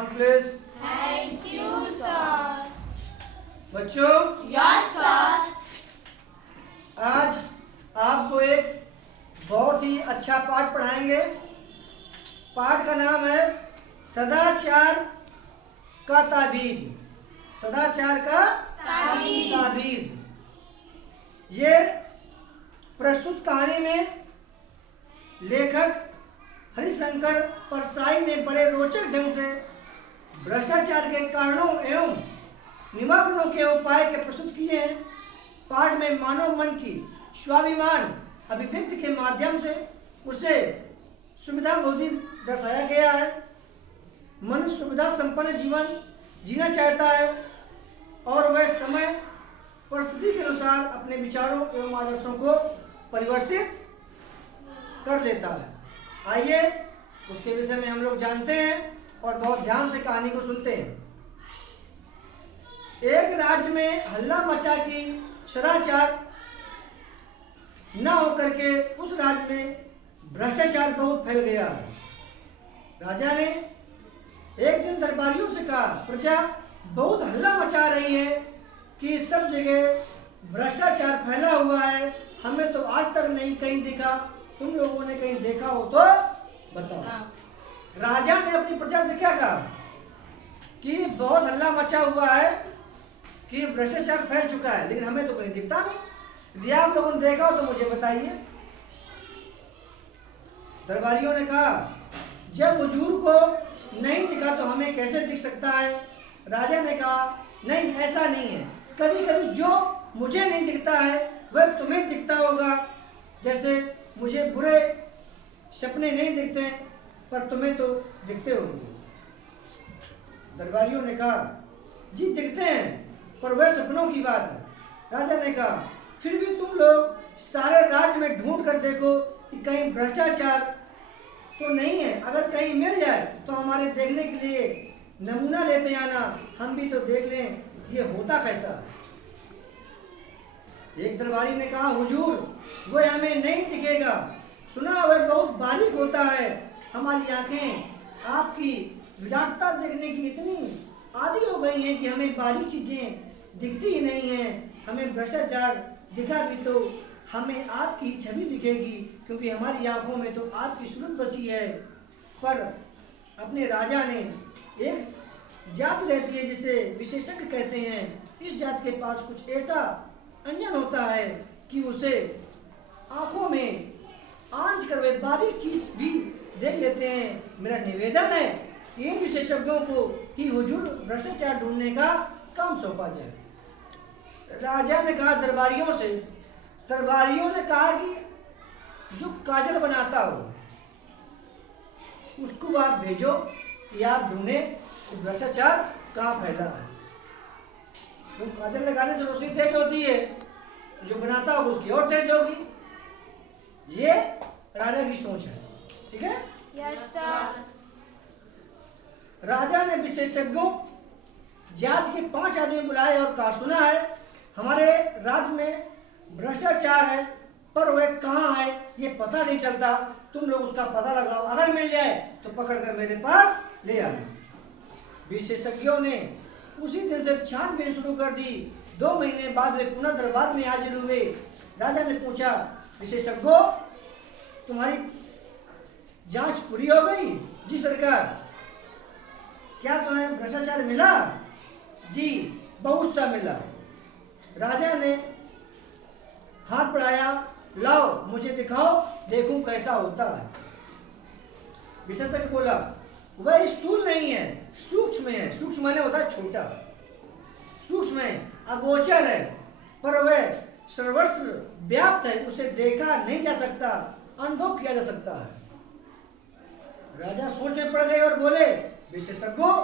down please. Thank you, sir. बच्चों, Yes, sir. आज आपको एक बहुत ही अच्छा पाठ पढ़ाएंगे। पाठ का नाम है सदाचार का ताबीज। सदाचार का ताबीज। ये प्रस्तुत कहानी में लेखक हरिशंकर परसाई ने बड़े रोचक ढंग से भ्रष्टाचार के कारणों एवं निवारणों के उपाय के प्रस्तुत किए हैं। पाठ में मानव मन की स्वाभिमान अभिव्यक्ति के माध्यम से उसे सुविधा बोधित दर्शाया गया है। मनुष्य सुविधा संपन्न जीवन जीना चाहता है और वह समय परिस्थिति के अनुसार अपने विचारों एवं आदर्शों को परिवर्तित कर लेता है। आइए उसके विषय में हम लोग जानते हैं और बहुत ध्यान से कहानी को सुनते हैं। एक राज्य में हल्ला मचा कि सदाचार न होकर के उस राज्य में भ्रष्टाचार बहुत फैल गया। राजा ने एक दिन दरबारियों से कहा, प्रजा बहुत हल्ला मचा रही है कि सब जगह भ्रष्टाचार फैला हुआ है, हमें तो आज तक नहीं कहीं दिखा, तुम लोगों ने कहीं देखा हो तो बताओ। राजा ने अपनी प्रजा से क्या कहा कि बहुत हल्ला मचा हुआ है कि भ्रष्टाचार फैल चुका है, लेकिन हमें तो कहीं दिखता नहीं। यदि आप लोगों ने देखा हो तो मुझे बताइए। दरबारियों ने कहा, जब हुजूर को नहीं दिखा तो हमें कैसे दिख सकता है। राजा ने कहा, नहीं ऐसा नहीं है, कभी कभी जो मुझे नहीं दिखता है वह तुम्हें दिखता होगा। जैसे मुझे बुरे सपने नहीं दिखते पर तुम्हें तो दिखते होंगे। दरबारियों ने कहा, जी दिखते हैं पर वह सपनों की बात है। राजा ने कहा, फिर भी तुम लोग सारे राज्य में ढूंढ कर देखो कि कहीं भ्रष्टाचार तो नहीं है। अगर कहीं मिल जाए तो हमारे देखने के लिए नमूना लेते आना, हम भी तो देख लें ये होता कैसा। एक दरबारी ने कहा, हुजूर वह हमें नहीं दिखेगा, सुना वह बहुत बारीक होता है। हमारी आंखें आपकी विराटता देखने की इतनी आदी हो गई हैं कि हमें बारीक चीजें दिखती ही नहीं है। हमें भ्रष्टाचार दिखा भी तो हमें आपकी छवि दिखेगी, क्योंकि हमारी आंखों में तो आपकी सूरत बसी है। पर अपने राजा ने एक जात रहती है जिसे विशेषज्ञ कहते हैं। इस जात के पास कुछ ऐसा अंजन होता है कि उसे आंखों में आंच कर वे बारीक चीज भी देख लेते हैं। मेरा निवेदन है कि इन विशेषज्ञों को ही हुजूर भ्रष्टाचार ढूंढने का काम सौंपा जाए। राजा ने कहा दरबारियों से, दरबारियों ने कहा कि जो काजल बनाता हो उसको आप भेजो कि आप ढूंढे भ्रष्टाचार कहाँ फैला है। तो काजल लगाने से रोशनी तेज होती है, जो बनाता होगा उसकी और तेज होगी। ये राजा की सोच है, ठीक है। Yes, sir. राजा ने विशेषज्ञों जात के 5 आदमी बुलाए और कहा, सुना है हमारे राज्य में भ्रष्टाचार है पर वह कहाँ है ये पता नहीं चलता, तुम लोग उसका पता लगाओ, अगर मिल जाए तो पकड़कर मेरे पास ले आना। विशेषज्ञों ने उसी दिन से छानबीन शुरू कर दी। 2 महीने बाद वे पुनः दरबार में हाजिर हुए। राजा ने पूछा, विशेषज्ञों तुम्हारी जांच पूरी हो गई? जी सरकार। क्या तुम्हें भ्रष्टाचार मिला? जी बहुत सा मिला। राजा ने हाथ बढ़ाया, लाओ मुझे दिखाओ, देखूं कैसा होता है। विशेषज्ञ बोला, वह स्थूल नहीं है, सूक्ष्म है। सूक्ष्म माने होता है छोटा, सूक्ष्म है, अगोचर है, पर वह सर्वत्र व्याप्त है, उसे देखा नहीं जा सकता, अनुभव किया जा सकता है। राजा सोच में पड़ गए और बोले, विशेषज्ञों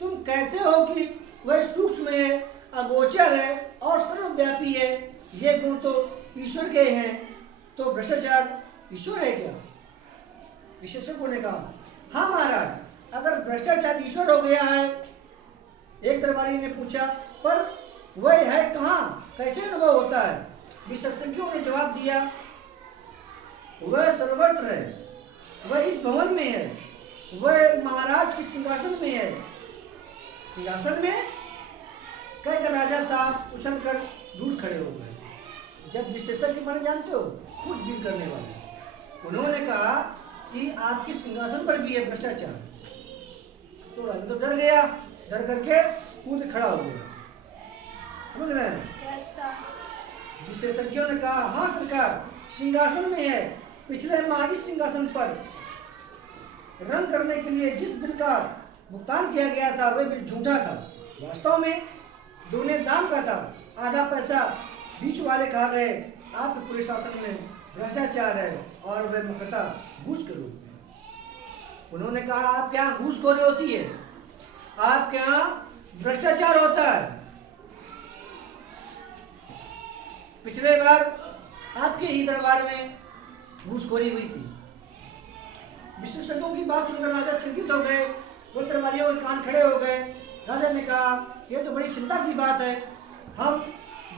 तुम कहते हो कि वह सूक्ष्म है, अगोचर है और सर्वव्यापी है, ये गुण तो ईश्वर के हैं, तो भ्रष्टाचार ईश्वर है क्या? विशेषज्ञों ने कहा, हाँ महाराज, अगर भ्रष्टाचार ईश्वर हो गया है। एक दरबारी ने पूछा, पर वह है कहाँ, कैसे अनुभव होता है? विशेषज्ञों ने जवाब दिया, वह सर्वत्र है, वह इस भवन में है, वह महाराज के सिंहासन में है। सिंहासन में कहकर राजा साहब उछल कर दूर खड़े हो गए। जब विशेषज्ञ माने जानते हो, खुदबीन करने वाले, उन्होंने कहा कि आपके सिंहासन पर भी है भ्रष्टाचार। तो राजा तो डर गया, डर करके कूद खड़ा हो गया। समझ रहे हैं? Yes, sir. विशेषज्ञों ने कहा हाँ सरकार, सिंहासन में है। पिछले माह इस सिंहासन पर रंग करने के लिए जिस बिल का भुगतान किया गया था वह बिल झूठा था। वास्तव में दुगने दाम का था। आधा पैसा बीच वाले खा गए। आपके पूरे शासन में भ्रष्टाचार है और वह मुख्यतः घूस के रूप में। उन्होंने कहा आपके यहाँ घूसखोरी होती है, आपके यहाँ भ्रष्टाचार होता है। पिछले बार आपके ही दरबार में घूसखोरी हुई थी। विशेषज्ञों की बात सुनकर राजा चिंतित हो गए। वो दरबारियों के कान खड़े हो गए। राजा ने कहा यह तो बड़ी चिंता की बात है, हम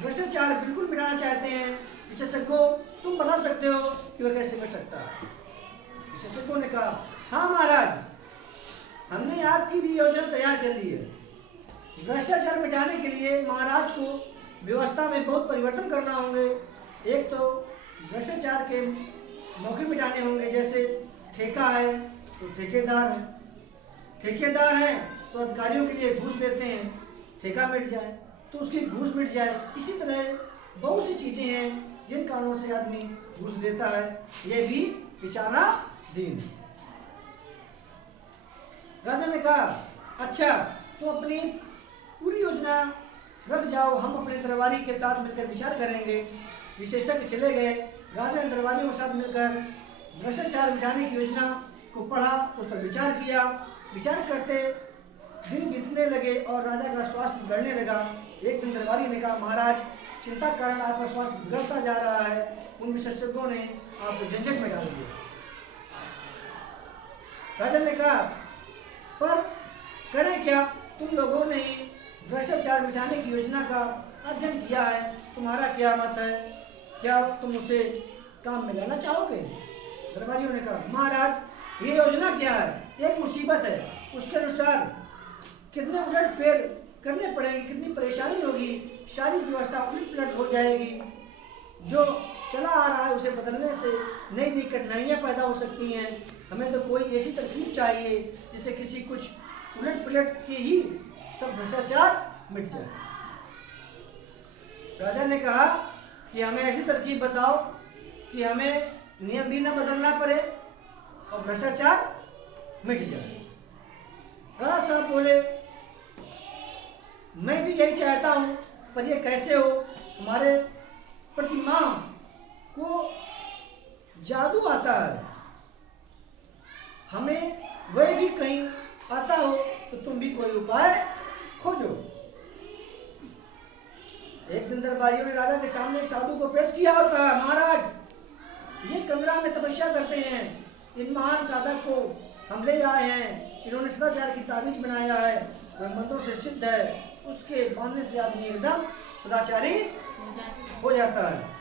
भ्रष्टाचार बिल्कुल मिटाना चाहते हैं। विशेषज्ञों तुम बता सकते हो कि वह कैसे मिट सकता है? विशेषज्ञों ने कहा हाँ महाराज, हमने आपकी भी योजना तैयार कर ली है। भ्रष्टाचार मिटाने के लिए महाराज को व्यवस्था में बहुत परिवर्तन करना होंगे। एक तो भ्रष्टाचार के मौके मिटाने होंगे, जैसे ठेका है तो ठेकेदार है, ठेकेदार है तो अधिकारियों के लिए घूस लेते हैं, ठेका मिट जाए तो उसकी घूस मिट जाए। इसी तरह बहुत सी चीजें हैं जिन कारणों से आदमी घूस देता है, यह भी विचाराधीन है। राजा ने कहा अच्छा, तो अपनी पूरी योजना रख जाओ, हम अपने दरबारी के साथ मिलकर विचार करेंगे। विशेषज्ञ चले गए। राजा ने दरबारियों के साथ मिलकर भ्रष्टाचार मिटाने की योजना को पढ़ा, उस पर विचार किया। विचार करते दिन बीतने लगे और राजा का स्वास्थ्य बिगड़ने लगा। एक दिन दरबारी ने कहा महाराज, चिंता के कारण आपका स्वास्थ्य बिगड़ता जा रहा है। उन विशेषज्ञों ने आपको झंझट में डाल दिया। राजा ने कहा पर करें क्या, तुम लोगों ने ही भ्रष्टाचार मिटाने की योजना का अध्ययन किया है, तुम्हारा क्या मत है, क्या तुम उसे काम में लाना चाहोगे? दरबारियों ने कहा महाराज ये योजना क्या है, एक मुसीबत है, उसके अनुसार कितने उलट फेर करने पड़ेंगे, कितनी परेशानी होगी, सारी व्यवस्था उलट पुलट हो जाएगी। जो चला आ रहा है उसे बदलने से नई नई कठिनाइयाँ पैदा हो सकती हैं। हमें तो कोई ऐसी तरकीब चाहिए जिससे किसी कुछ उलट पुलट के ही सब भ्रष्टाचार मिट जाए। राजा ने कहा कि हमें ऐसी तरकीब बताओ कि हमें नियम भी न बदलना पड़े और भ्रष्टाचार मिट जाए। राजा साहब बोले मैं भी यही चाहता हूँ, पर ये कैसे हो? हमारे प्रतिमा को जादू आता है, हमें वह भी कहीं आता हो तो तुम भी कोई उपाय खोजो। एक दिन दरबारियों ने राजा के सामने एक साधु को पेश किया और कहा महाराज ये कंगरा में तपस्या करते हैं, इन महान साधक को हम ले आए हैं। इन्होंने सदाचार की ताबीज बनाया है, वह मंत्रों से सिद्ध है, उसके बांधने से आदमी एकदम सदाचारी हो जाता है।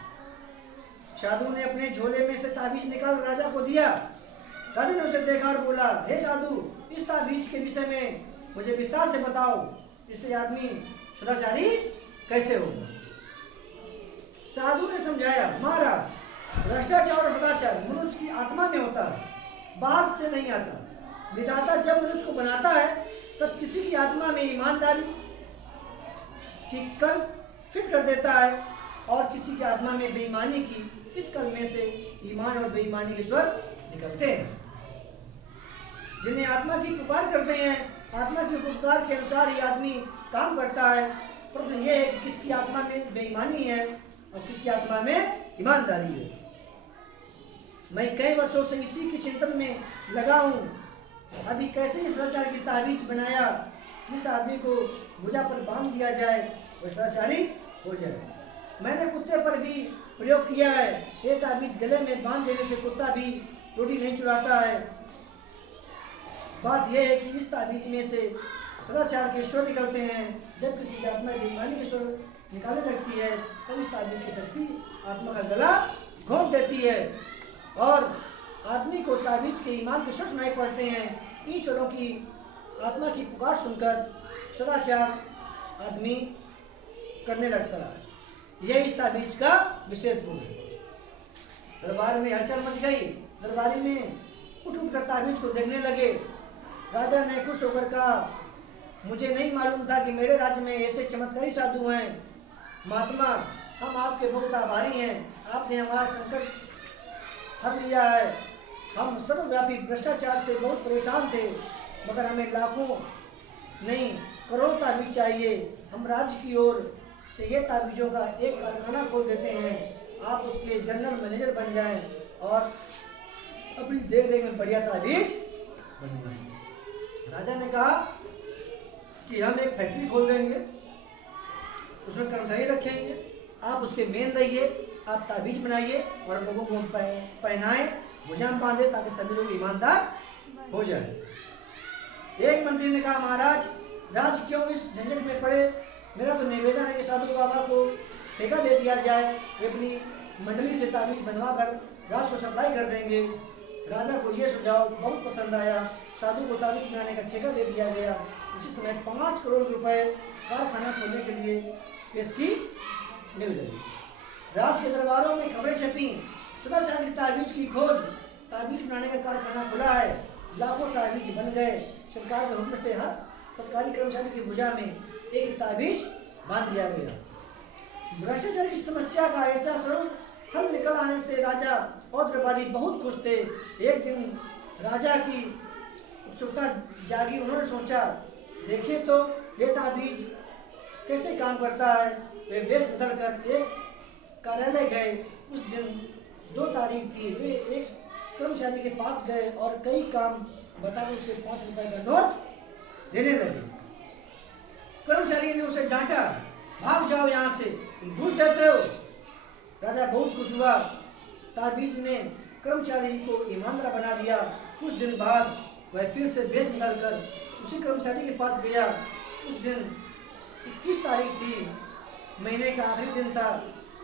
साधु ने अपने झोले में से ताबीज निकाल राजा को दिया। राजा ने उसे देखा और बोला हे साधु, इस ताबीज के विषय में मुझे विस्तार से बताओ, इससे आदमी सदाचारी कैसे होगा? साधु ने समझाया महाराज भ्रष्टाचार और सदाचार मनुष्य की आत्मा में होता है, बाहर से नहीं आता। विधाता जब मनुष्य को बनाता है तब किसी की आत्मा में ईमानदारी की कल फिट कर देता है और किसी की आत्मा में बेईमानी की। इस कल में से ईमान और बेईमानी के स्वर निकलते हैं। जिन्हें आत्मा की पुकार करते हैं, आत्मा की पुकार के अनुसार ही आदमी काम करता है। प्रश्न ये है कि किसकी आत्मा में बेईमानी है और किसकी आत्मा में ईमानदारी है। मैं कई वर्षों से इसी के चिंतन में लगा हूँ। अभी कैसे इस सदाचार की ताबीज बनाया, जिस आदमी को भुजा पर बांध दिया जाए वह सदाचारी हो जाए। मैंने कुत्ते पर भी प्रयोग किया है। ये ताबीज गले में बांध देने से कुत्ता भी रोटी नहीं चुराता है। बात यह है कि इस ताबीज में से सदाचार के स्वर निकलते हैं। जब किसी की आत्मा बेईमानी के स्वर निकालने लगती है तब इस ताबीज की शक्ति आत्मा का गला घोंट देती है और आदमी को ताबीज के ईमान के स्वर सुनाई पड़ते हैं। ईश्वरों की आत्मा की पुकार सुनकर सदाचार आदमी करने लगता है। यह इस ताबीज का विशेष गुण है। दरबार में हलचल मच गई। दरबारी में उठ कर ताबीज को देखने लगे। राजा ने खुश होकर कहा, मुझे नहीं मालूम था कि मेरे राज्य में ऐसे चमत्कारी साधु हैं। महात्मा, हम आपके बहुत आभारी हैं। आपने हमारा संकट हर लिया है। हम सर्वव्यापी भ्रष्टाचार से बहुत परेशान थे, मगर हमें लाखों नहीं करोड़ों ताबीज चाहिए। हम राज्य की ओर से ये ताबीजों का एक कारखाना खोल देते हैं। आप उसके जनरल मैनेजर बन जाएं और अपनी देख रेख में बढ़िया ताबीज बनवाएं। राजा ने कहा कि हम एक फैक्ट्री खोल देंगे, उसमें कर्मचारी रखेंगे, आप उसके मेन रहिए, आप ताबीज बनाइए और लोगों को पहनाएं, भुजाम बांधे, ताकि सभी लोग ईमानदार हो जाए। एक मंत्री ने कहा, महाराज, राज क्यों इस झंझट में पड़े? मेरा तो निवेदन है कि साधु बाबा को ठेका दे दिया जाए, वे अपनी मंडली से ताबीज बनवा कर राज को सप्लाई कर देंगे। राजा को यह सुझाव बहुत पसंद आया। साधु को ताबीज बनाने का ठेका दे दिया गया। उसी समय 5 करोड़ रुपए कारखाना खोलने के लिए पेशगी मिल गई। राज के दरबारों में खबरें छपी, सदाचार की ताबीज की खोज, ताबीज बनाने का कारखाना खुला है। लाखों ताबीज बन गए। सरकार के हुक्म से हर सरकारी कर्मचारी की भुजा में एक ताबीज बांध दिया गया। भ्रष्टाचार की समस्या का ऐसा सरल हल निकल आने से राजा और दरबारी बहुत खुश थे। एक दिन राजा की उत्सुकता जागी। उन्होंने सोचा, देखिए तो ये ताबीज कैसे काम करता है। वे वेश बदल कर एक कार्यालय गए। उस दिन 2 तारीख थी। वे एक कर्मचारी के पास गए और कई काम बताकर उसे 5 रुपए का नोट देने लगे। कर्मचारी ने उसे डांटा, भाग जाओ यहाँ से, तुम घूस देते हो। राजा बहुत खुश हुआ। ताबीज ने कर्मचारी को ईमानदार बना दिया। कुछ दिन बाद वह फिर से वेश बदलकर उसी कर्मचारी के पास गया। उस दिन 21 तारीख थी, महीने का आखिरी दिन था।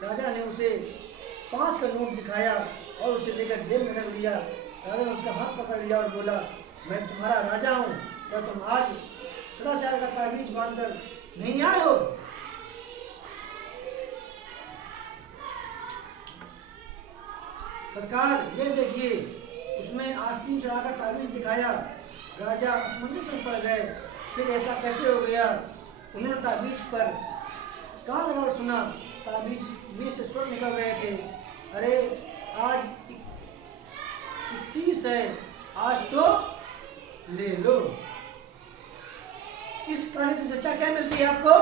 राजा ने उसे 5 का नोट दिखाया और उसे लेकर जेल में रख लिया। राजा ने उसका हाथ पकड़ लिया और बोला, मैं तुम्हारा राजा हूँ, क्या तुम आज सदाचार का ताबीज बांधकर नहीं आए हो? सरकार, ये देखिए। उसमें आस्तीन चढ़ाकर ताबीज दिखाया। राजा असमंजस में पड़ गए। फिर ऐसा कैसे हो गया? उन्होंने ताबीज पर कान लगा और सुना। ताबीज में से स्वर निकल रहे थे, अरे आज 31 है, आज तो ले लो। इस कहानी से शिक्षा क्या मिलती है आपको?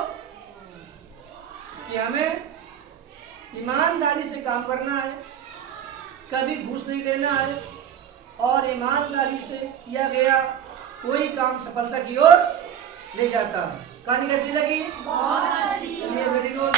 कि हमें ईमानदारी से काम करना है, कभी घूस नहीं लेना है, और ईमानदारी से किया गया कोई काम सफलता की ओर ले जाता है। कहानी कैसी लगी? बहुत अच्छी। Very good.